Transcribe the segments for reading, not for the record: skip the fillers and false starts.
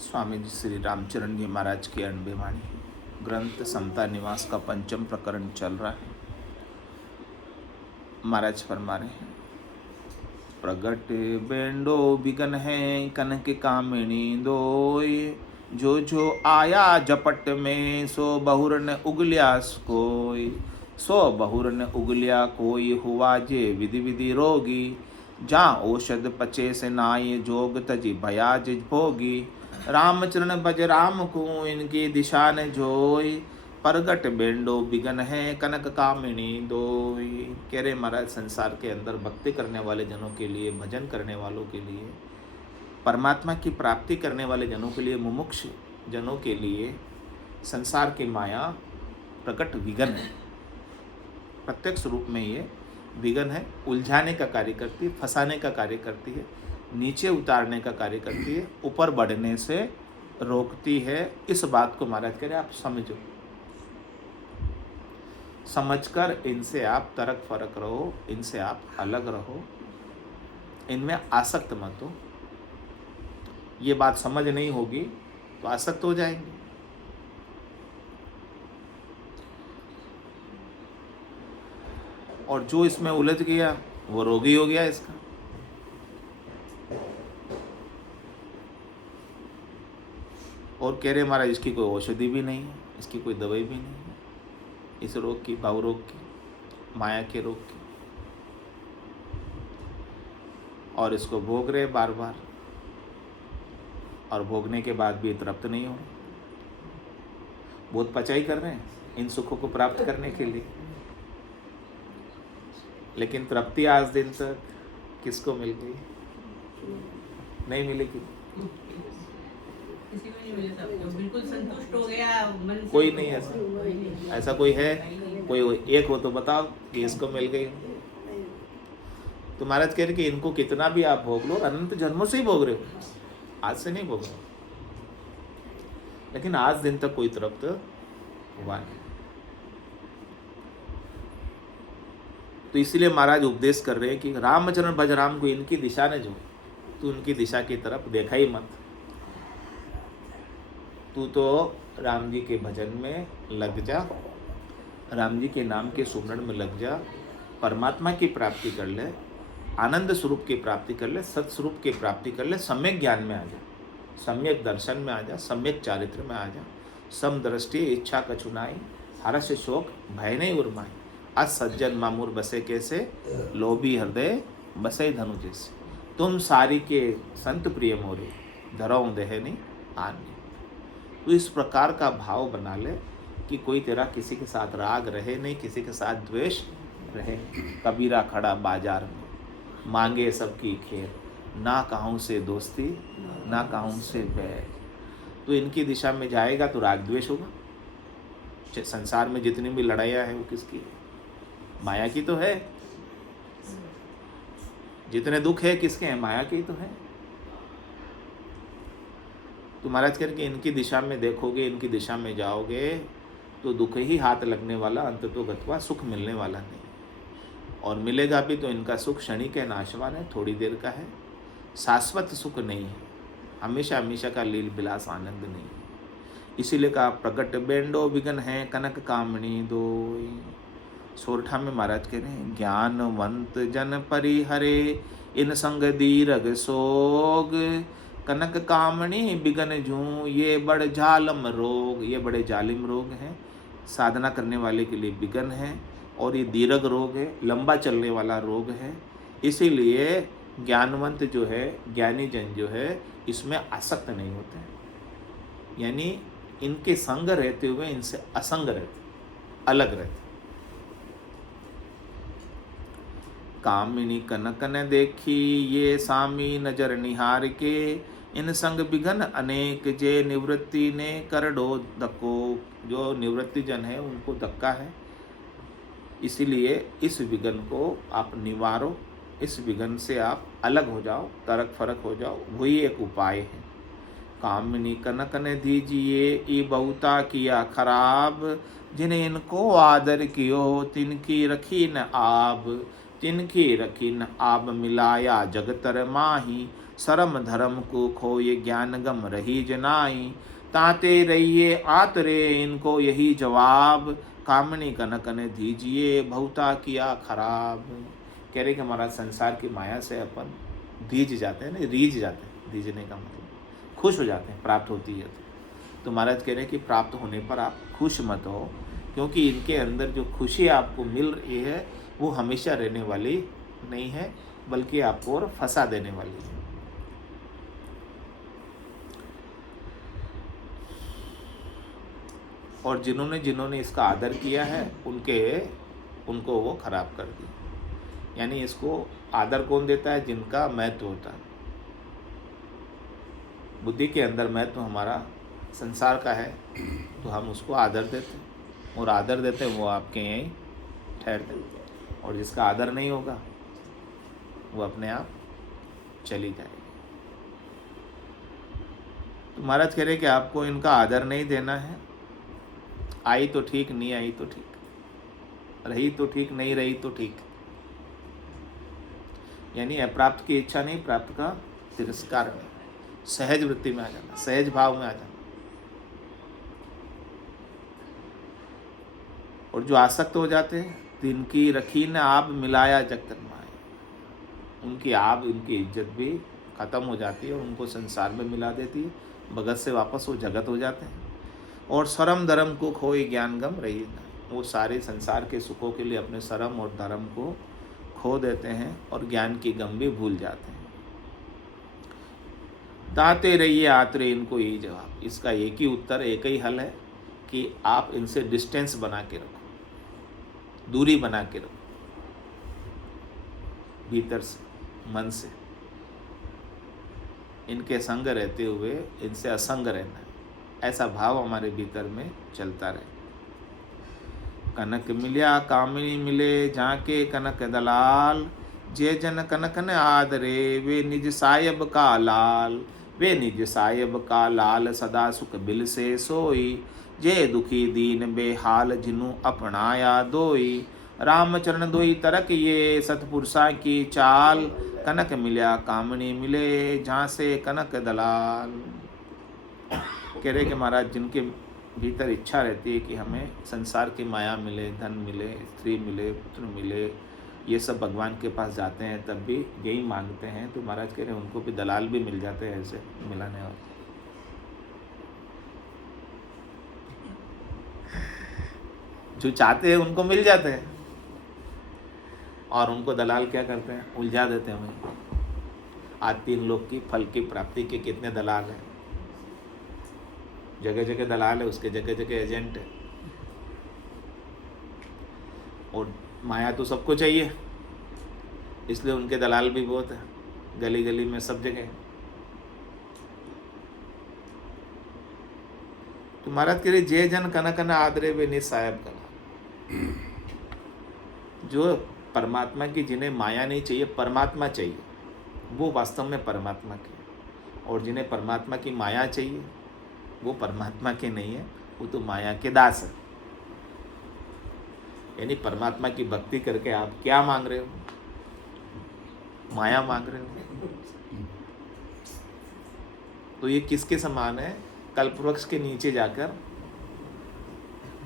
स्वामी जी श्री रामचरण जी महाराज की अणबे वाणी ग्रंथ समता निवास का पंचम प्रकरण चल रहा है। महाराज फरमा रहे हैं, प्रगट बेंडो बिगन है कनक कामिनी दोय, जो जो आया जपट में सो बहुर न उगलिया कोई, सो बहुर न उगलिया कोई हुआ जे विधि विधि रोगी, जा औषध पचे से नाय जोग तजी भयाज भोगी, रामचरण भज राम को इनकी दिशा न जोई, प्रगट बेंडो बिगन है कनक कामिनी दोई। कह रहे महाराज, संसार के अंदर भक्ति करने वाले जनों के लिए, भजन करने वालों के लिए, परमात्मा की प्राप्ति करने वाले जनों के लिए, मुमुक्ष जनों के लिए संसार की माया प्रकट विघन है। प्रत्यक्ष रूप में ये विघन है, उलझाने का कार्य करती है, फंसाने का कार्य करती है, नीचे उतारने का कार्य करती है, ऊपर बढ़ने से रोकती है। इस बात को महाराज कह रहे आप समझो, समझकर इनसे आप तरक फरक रहो, इनसे आप अलग रहो, इनमें आसक्त मत हो। ये बात समझ नहीं होगी तो आसक्त हो जाएंगे। और जो इसमें उलझ गया वो रोगी हो गया इसका। और कह रहे महाराज, इसकी कोई औषधि भी नहीं है, इसकी कोई दवाई भी नहीं है, इस रोग की, भाव रोग की, माया के रोग की। और इसको भोग रहे बार बार, और भोगने के बाद भी तृप्त नहीं हो रहे, बहुत पचाई कर रहे हैं इन सुखों को प्राप्त करने के लिए, लेकिन तृप्ति आज दिन तक किसको मिल गई? नहीं मिलेगी। बिल्कुल संतुष्ट हो गया मन से। कोई नहीं ऐसा कोई है? कोई एक हो तो बताओ कि इसको मिल गई। तो महाराज कह रहे कि इनको कितना भी आप भोग लो, अनंत जन्मों से ही भोग रहे हो, आज से नहीं भोग रहे, लेकिन आज दिन तक कोई तृप्त हुआ नहीं। तो इसलिए महाराज उपदेश कर रहे हैं कि रामचरण भज राम को, इनकी दिशा ने जो, तू उनकी दिशा की तरफ देखा ही मत। तू तो राम जी के भजन में लग जा, राम जी के नाम के सुमरण में लग जा, परमात्मा की प्राप्ति कर ले, आनंद स्वरूप की प्राप्ति कर ले, सत्स्वरूप की प्राप्ति कर ले, सम्यक ज्ञान में आ जा, सम्यक दर्शन में आ जा, सम्यक चारित्र में आ जा। सम दृष्टि इच्छा कछुनाई, हर्ष शोक भय नहीं उर्माई, आज सज्जन मामूर बसे कैसे, लोभी हृदय बसे धनु जैसे, तुम सारी के संत प्रिय मोरे, धरौ देहनी आने। तो इस प्रकार का भाव बना ले कि कोई तेरा किसी के साथ राग रहे नहीं, किसी के साथ द्वेष रहे। कबीरा खड़ा बाजार में, मांगे सबकी खेर, ना कहूँ से दोस्ती ना कहूँ से बैर। तो इनकी दिशा में जाएगा तो राग द्वेष होगा। संसार में जितनी भी लड़ाइयाँ हैं वो किसकी है? माया की तो है। जितने दुख है किसके हैं? माया के ही तो है। तो महाराज कह के इनकी दिशा में देखोगे, इनकी दिशा में जाओगे तो दुख ही हाथ लगने वाला, अंततो गत्वा सुख मिलने वाला नहीं। और मिलेगा भी तो इनका सुख क्षणिक है, नाशवान है, थोड़ी देर का है, शाश्वत सुख नहीं है, हमेशा हमेशा का लील बिलास आनंद नहीं है। इसीलिए कहा प्रगट बेंडो बिगन है कनक कामनी दोई। सोरठा में महाराज कह रहे हैं, ज्ञानवंत जन परिहरे इन संग दीरग सोग, कनक कामनी बिगन जूं ये बड़ जालम रोग। ये बड़े जालिम रोग हैं, साधना करने वाले के लिए बिगन है, और ये दीर्घ रोग है, लंबा चलने वाला रोग है। इसीलिए ज्ञानवंत जो है, ज्ञानी जन जो है, इसमें आसक्त नहीं होते हैं, यानी इनके संग रहते हुए इनसे असंग रहते, अलग रहते। कामिनी कनक न देखी ये सामी नजर निहार के, इन संग बिघन अनेक जे निवृत्ति ने कर डो धक्को। जो निवृत्ति जन है उनको धक्का है, इसीलिए इस विघन को आप निवारो, इस विघन से आप अलग हो जाओ, तरक फरक हो जाओ, वही एक उपाय है। कामिनी कनक ने दीजिए ई बहुता किया खराब, जिन्हें इनको आदर कियो तिनकी रखी न आब, तिनकी रखी न आब मिलाया जगतर माही, सरम धर्म को खोए ज्ञान गम रही जनाई, ताते रहिए आतरे इनको यही जवाब, कामनी कनक ने दीजिए बहुता किया खराब। कह रहे कि हमारा संसार की माया से अपन दीज जाते हैं ना, रीझ जाते हैं, दीजने का मतलब खुश हो जाते हैं प्राप्त होती है तो महाराज कह रहे हैं कि प्राप्त होने पर आप खुश मत हो, क्योंकि इनके अंदर जो खुशी आपको मिल रही है वो हमेशा रहने वाली नहीं है, बल्कि आपको और फंसा देने वाली है। और जिन्होंने इसका आदर किया है उनको वो खराब कर दिया। यानी इसको आदर कौन देता है? जिनका महत्व होता है। बुद्धि के अंदर महत्व हमारा संसार का है तो हम उसको आदर देते हैं, और आदर देते हैं वो आपके यहीं ठहरते हैं, और जिसका आदर नहीं होगा वो अपने आप चली जाएगी। तो महाराज कह रहे कि आपको इनका आदर नहीं देना है। आई तो ठीक, नहीं आई तो ठीक, रही तो ठीक, नहीं रही तो ठीक। यानी अप्राप्त की इच्छा नहीं, प्राप्त का तिरस्कार नहीं, सहज वृत्ति में आ जाना, सहज भाव में आ जाना। और जो आसक्त हो जाते हैं, तिनकी रखी न आप मिलाया जगत माए, उनकी इज्जत भी खत्म हो जाती है और उनको संसार में मिला देती है। भगत से वापस वो जगत हो जाते हैं। और शरम धर्म को खोए ज्ञान गम रही ना, वो सारे संसार के सुखों के लिए अपने शरम और धर्म को खो देते हैं और ज्ञान की गम भी भूल जाते हैं। ताते रहिए आतरे इनको यही जवाब। इसका एक ही उत्तर, एक ही हल है कि आप इनसे डिस्टेंस बना के रखो, दूरी बना के रखो, भीतर से, मन से। इनके संग रहते हुए इनसे असंग रहना है, ऐसा भाव हमारे भीतर में चलता रहे। कनक मिल्या कामिनी मिले जाके कनक दलाल, जे जन कनक न आदरे वे निज सायब का लाल, वे निज सायब का लाल सदा सुख बिल से सोई, जे दुखी दीन बेहाल जिनु अपनाया दोई, रामचरण दोई तरक ये सतपुरुषा की चाल, कनक मिल्या कामनी मिले जहाँ से कनक दलाल। कह रहे कि महाराज जिनके भीतर इच्छा रहती है कि हमें संसार की माया मिले, धन मिले, स्त्री मिले, पुत्र मिले, ये सब भगवान के पास जाते हैं तब भी यही मांगते हैं, तो महाराज कह रहे हैं उनको भी दलाल भी मिल जाते हैं ऐसे मिलाने वाले। जो चाहते हैं उनको मिल जाते हैं, और उनको दलाल क्या करते हैं? उलझा देते हैं हमें। आज 3 लोग की फल की प्राप्ति के कितने दलाल हैं, जगह जगह दलाल है, उसके जगह जगह एजेंट है। और माया तो सबको चाहिए, इसलिए उनके दलाल भी बहुत है, गली गली में सब जगह। तो महाराज कह रहे जे जन कनक न आदरे वे निज सायब कला। जो परमात्मा की, जिन्हें माया नहीं चाहिए, परमात्मा चाहिए, वो वास्तव में परमात्मा के। और जिन्हें परमात्मा की माया चाहिए वो परमात्मा के नहीं है, वो तो माया के दास है। यानी परमात्मा की भक्ति करके आप क्या मांग रहे हो? माया मांग रहे हो। तो ये किसके समान है? कल्पवृक्ष के नीचे जाकर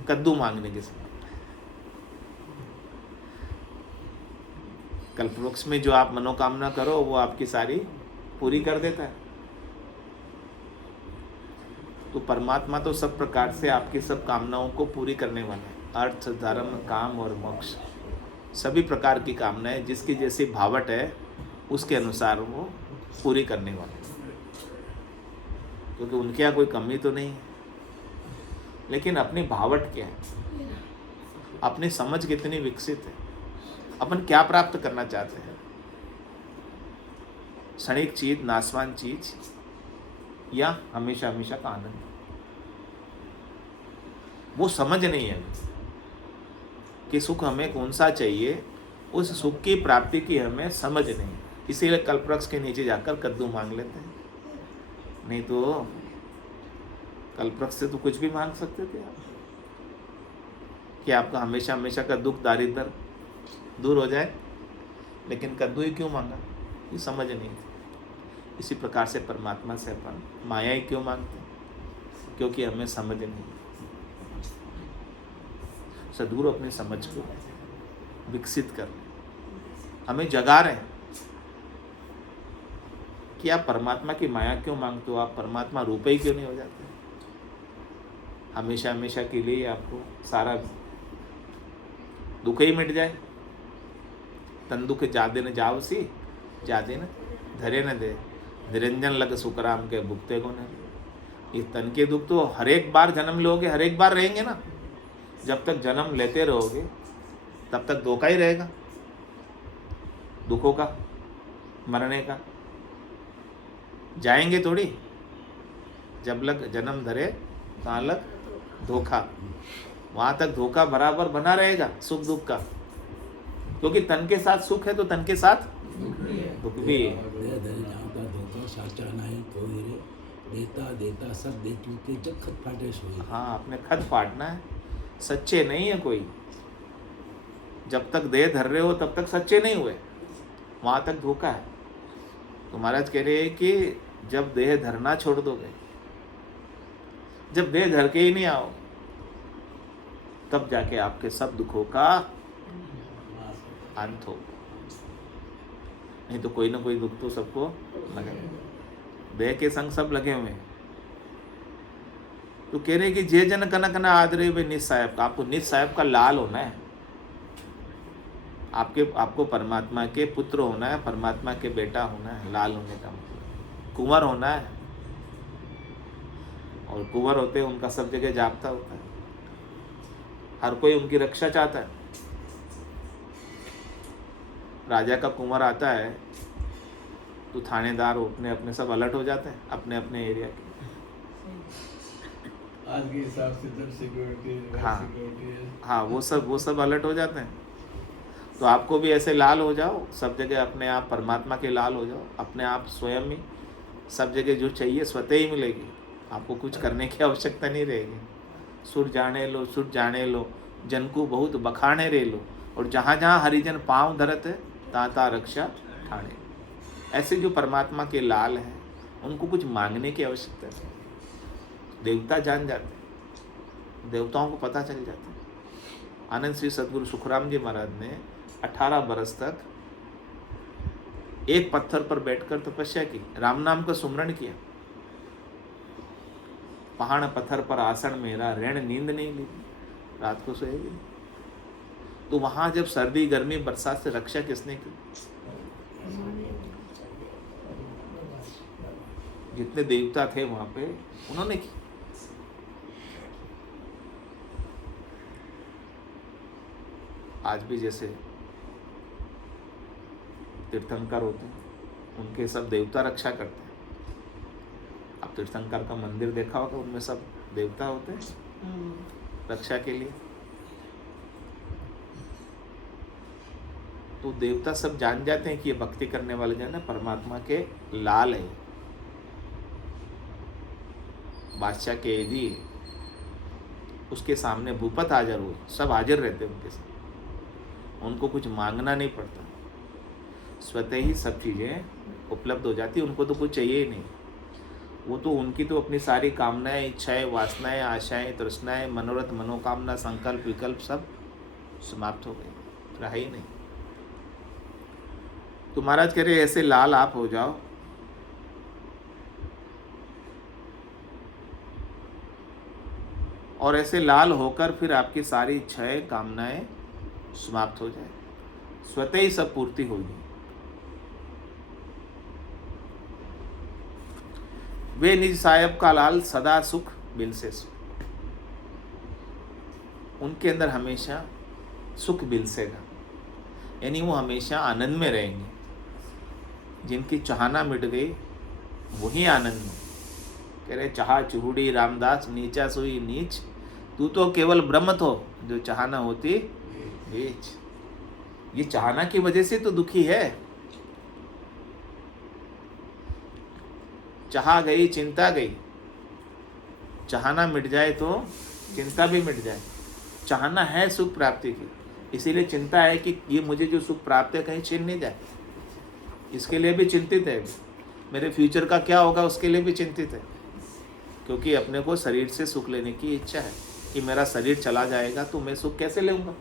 कद्दू मांगने के समान। कल्पवृक्ष में जो आप मनोकामना करो वो आपकी सारी पूरी कर देता है। तो परमात्मा तो सब प्रकार से आपकी सब कामनाओं को पूरी करने वाला है। अर्थ, धर्म, काम और मोक्ष, सभी प्रकार की कामनाएं जिसकी जैसी भावट है उसके अनुसार वो पूरी करने वाला है, क्योंकि उनके यहाँ कोई कमी तो नहीं है। लेकिन अपनी भावट क्या है, अपनी समझ कितनी विकसित है, अपन क्या प्राप्त करना चाहते हैं? क्षणिक चीज, नाशवान चीज, या हमेशा हमेशा का आनंद? वो समझ नहीं है कि सुख हमें कौन सा चाहिए, उस सुख की प्राप्ति की हमें समझ नहीं, इसीलिए कल्पवृक्ष के नीचे जाकर कद्दू मांग लेते हैं। नहीं तो कल्पवृक्ष से तो कुछ भी मांग सकते थे आप, कि आपका हमेशा हमेशा का दुख दारिद्र दूर हो जाए, लेकिन कद्दू ही क्यों मांगा? ये समझ नहीं थी। इसी प्रकार से परमात्मा से अपन माया ही क्यों मांगते हैं? क्योंकि हमें समझ नहीं। सद्गुरु अपनी समझ को विकसित कर हमें जगा रहे हैं कि आप परमात्मा की माया क्यों मांगते हो, आप परमात्मा रूप ही क्यों नहीं हो जाते? हमेशा हमेशा के लिए आपको सारा दुख ही मिट जाए। तन दुख जादे न जावसी, जादे न धरे न दे, निरंजन लग सुखराम के भुगते को न। ये तन के दुख तो हर एक बार जन्म लोगे, हर एक बार रहेंगे ना। जब तक जन्म लेते रहोगे तब तक धोखा ही रहेगा, दुखों का, मरने का। जाएंगे थोड़ी, जब लग जन्म धरे तहाँ लग धोखा, वहाँ तक धोखा बराबर बना रहेगा सुख दुख का। क्योंकि तन के साथ सुख है तो तन के साथ दुख भी है। धोखा साचा नहीं कोई रे, देता देता सब दे चुके जब खत फाटे सोई। हाँ, अपने खत फाटना है, सच्चे नहीं है कोई। जब तक देह धर रहे हो तब तक सच्चे नहीं हुए, वहाँ तक धोखा है। तो महाराज कह रहे हैं कि जब देह धरना छोड़ दोगे, जब देह धर के ही नहीं आओ, तब जाके आपके सब दुखों का अंत हो। नहीं तो कोई ना कोई दुख तो सबको लगे, देह के संग सब लगे हुए हैं। तो कह रहे कि जे जन कनक न आदरे वे निज साहेब का, आपको निज साहेब का लाल होना है। आपको परमात्मा के पुत्र होना है, परमात्मा के बेटा होना है। लाल होने का मतलब कुंवर होना है। और कुंवर होते हैं उनका सब जगह जाप्ता होता है, हर कोई उनकी रक्षा चाहता है। राजा का कुंवर आता है तो थानेदार अपने अपने सब अलर्ट हो जाते हैं, अपने अपने एरिया के। आज के हिसाब से जब सिक्योरिटी हाँ, वो सब अलर्ट हो जाते हैं। तो आपको भी ऐसे लाल हो जाओ, सब जगह अपने आप परमात्मा के लाल हो जाओ। अपने आप स्वयं ही सब जगह जो चाहिए स्वतः ही मिलेगी, आपको कुछ करने की आवश्यकता नहीं रहेगी। सुर जाने लो, जन को बहुत बखाने रे लो, और जहाँ जहाँ हरिजन पाँव धरत है ता ता रक्षा ठाणे। ऐसे जो परमात्मा के लाल हैं उनको कुछ मांगने की आवश्यकता नहीं। देवता जान जाते हैं, देवताओं को पता चल जाता है। आनंद श्री सद्गुरु सुखराम जी महाराज ने 18 बरस तक एक पत्थर पर बैठकर तपस्या की, राम नाम का सुमरण किया। पहाड़ पत्थर पर आसन मेरा, ऋण नींद नहीं ली, रात को सोएगी। तो वहां जब सर्दी गर्मी बरसात से रक्षा किसने की? जितने देवता थे वहां पे उन्होंने की। आज भी जैसे तीर्थंकर होते हैं, उनके सब देवता रक्षा करते हैं। आप तीर्थंकर का मंदिर देखा होगा, उनमें सब देवता होते हैं रक्षा के लिए। तो देवता सब जान जाते हैं कि ये भक्ति करने वाले जो है ना परमात्मा के लाल है, बादशाह के एदी है। उसके सामने भूपत हाजिर हुए, सब हाजिर रहते हैं उनके साथ, उनको कुछ मांगना नहीं पड़ता, स्वतः ही सब चीज़ें उपलब्ध हो जाती। उनको तो कुछ चाहिए ही नहीं। वो तो उनकी तो अपनी सारी कामनाएं, इच्छाएं, वासनाएं, आशाएं, तृष्णाएं, मनोरथ, मनोकामना, संकल्प, विकल्प सब समाप्त हो गए, रहा ही नहीं। तो महाराज कह रहे ऐसे लाल आप हो जाओ, और ऐसे लाल होकर फिर आपकी सारी इच्छाएं, कामनाएं समाप्त हो जाए, स्वतः ही सब पूर्ति होगी। वे निज साहेब का लाल सदा सुख बिल से सुख, उनके अंदर हमेशा सुख बिलसेगा, यानी वो हमेशा आनंद में रहेंगे। जिनकी चाहना मिट गई वही आनंद में। कह रहे चाहा चूड़ी रामदास, नीचा सोई नीच, तू तो केवल ब्रह्म तो जो चाहना होती नीच। ये चाहना की वजह से तो दुखी है। चाहा गई चिंता गई, चाहना मिट जाए तो चिंता भी मिट जाए। चाहना है सुख प्राप्ति की, इसीलिए चिंता है कि ये मुझे जो सुख प्राप्त है कहीं छिन नहीं जाए, इसके लिए भी चिंतित है। मेरे फ्यूचर का क्या होगा उसके लिए भी चिंतित है, क्योंकि अपने को शरीर से सुख लेने की इच्छा है कि मेरा शरीर चला जाएगा तो मैं सुख कैसे लूँगा।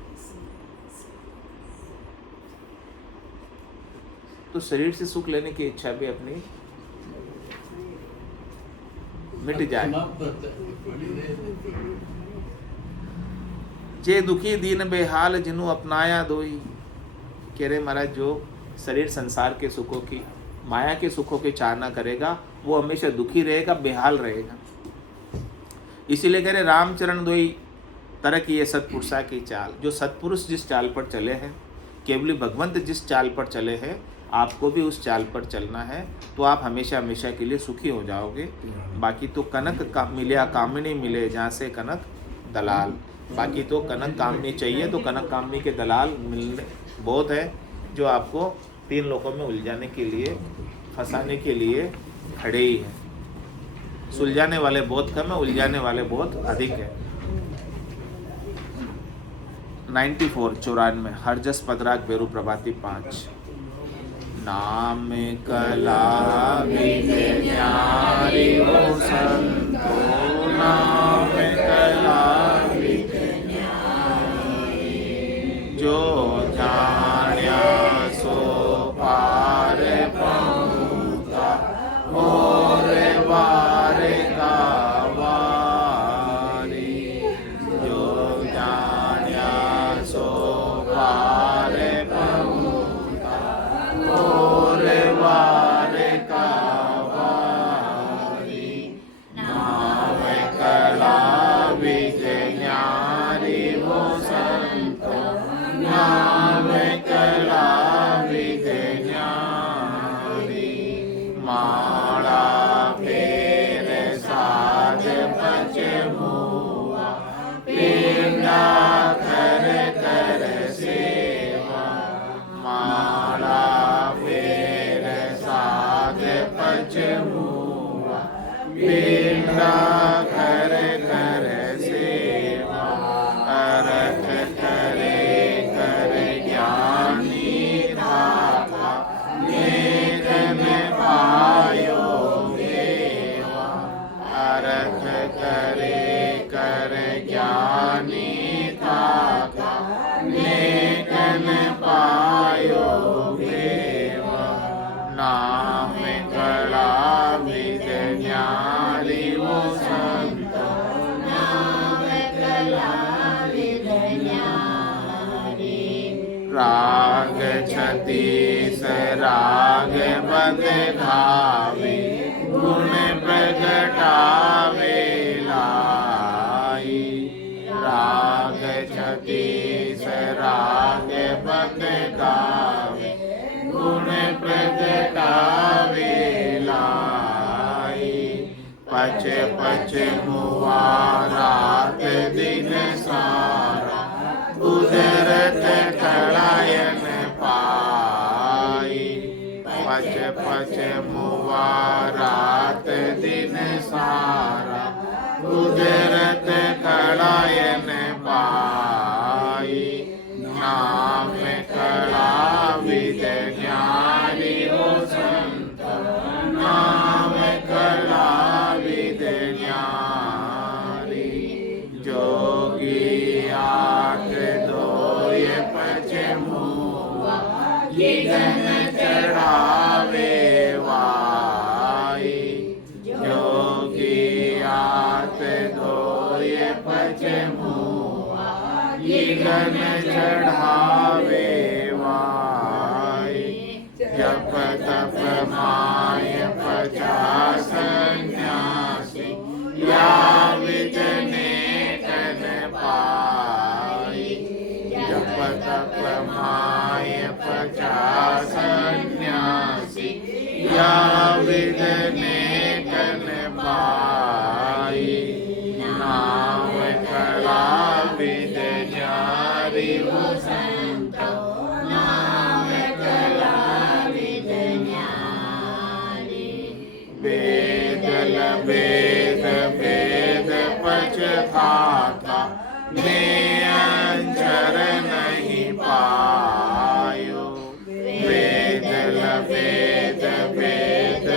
तो शरीर से सुख लेने की इच्छा भी अपनी मिट जाए। समाप्त होता है, बड़ी देर। जे दुखी दीन बेहाल जिन्हों अपनाया दोई। कह रहे महाराज जो शरीर संसार के सुखों की, माया के सुखों की चाहना करेगा वो हमेशा दुखी रहेगा, बेहाल रहेगा। इसीलिए कह रहे रामचरण दोई तरह की ये सत्पुरुषा की चाल। जो सत्पुरुष जिस चाल पर चले हैं, केवली भगवंत जिस चाल पर चले हैं, आपको भी उस चाल पर चलना है तो आप हमेशा हमेशा के लिए सुखी हो जाओगे। बाकी तो कनक का मिले कामिनी मिले जहाँ से कनक दलाल। बाकी तो कनक कामनी चाहिए तो कनक कामनी के दलाल मिलने बहुत है, जो आपको 3 लोकों में उलझाने के लिए, फंसाने के लिए खड़े ही हैं। सुलझाने वाले बहुत कम है, उलझाने वाले बहुत अधिक है। 94 हरजस पदराग बेरू प्रभाती 5। नाम कला विज्ञानी हो संतो, नाम कला विज्ञानी जो जान्या सो पार पहुँचा, और वार का वारी। जो जान्या सो पार पहुँचा, और वार का वारी। नाम कला विज्ञानी वो संतो, नाम कला विज्ञानी। माड़ा फेर साध पच मुआ, पिंडा कर कर सेवा। माड़ा फेर साध पच मुआ, पिंडा कर कर सेवा। अर्थ करे कर ज्ञानी था, नेक में पायो देवा। अर्थ करे कर ज्ञानी था, नेक में पायो देवा। नाम कला विज्ञानी वो संतो, नाम कला विज्ञानी। राग छतीस राग बद घावे, गुण प्रगटावे लाई। राग छतीस राग बद गावे, गुण प्रगटावे लाई। पच पच मुआ रात दिन सारा, उदरत कड़ायन पाई। पच पच मुआ रात दिन सारा, उदरत कड़ायन पाई। नाम कला विज्ञानी हो संतो, नाम कला विज्ञानी। जोगी आठ दोय पच मुआ, गगन चढ़ावे वाई। जोगी आठ दोय पच मुआ, गगन चढ़ावे वाई। जप तप माय 50 सन्यासी, या विजने कन पाई। जप तप माय 50 सन्यासी, या विजने कन पाई। नाम कला विज्ञानी वो संतो, नाम कला विज्ञानी। वेद वेद वेद पच खाता, मैं अंचर नहीं पायो। वेद वेद वेद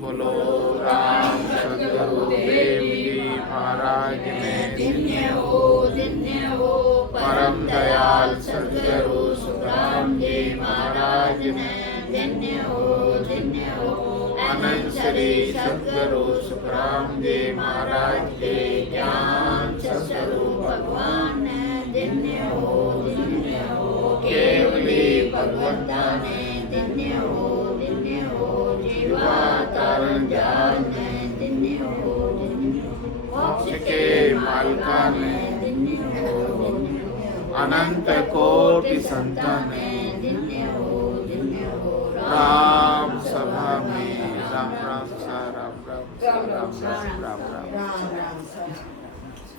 बोलो राम सदगुरुदेव जी महाराज ने धन्य हो परम दयाल सदगुरु सुखराम जी महाराज ने धन्य हो अनंत श्री सदगुरु सुखराम जी महाराज के ज्ञान स्वरूप भगवान धन्य हो केवली भगवंता ने धन्य हो जीवा कारण जान धन्य हो मोक्ष के मालिका ने धन्य हो अनंत कोटि संतान धन्य हो राम सभा में राम राम सा राम राम सा राम राम राम राम राम राम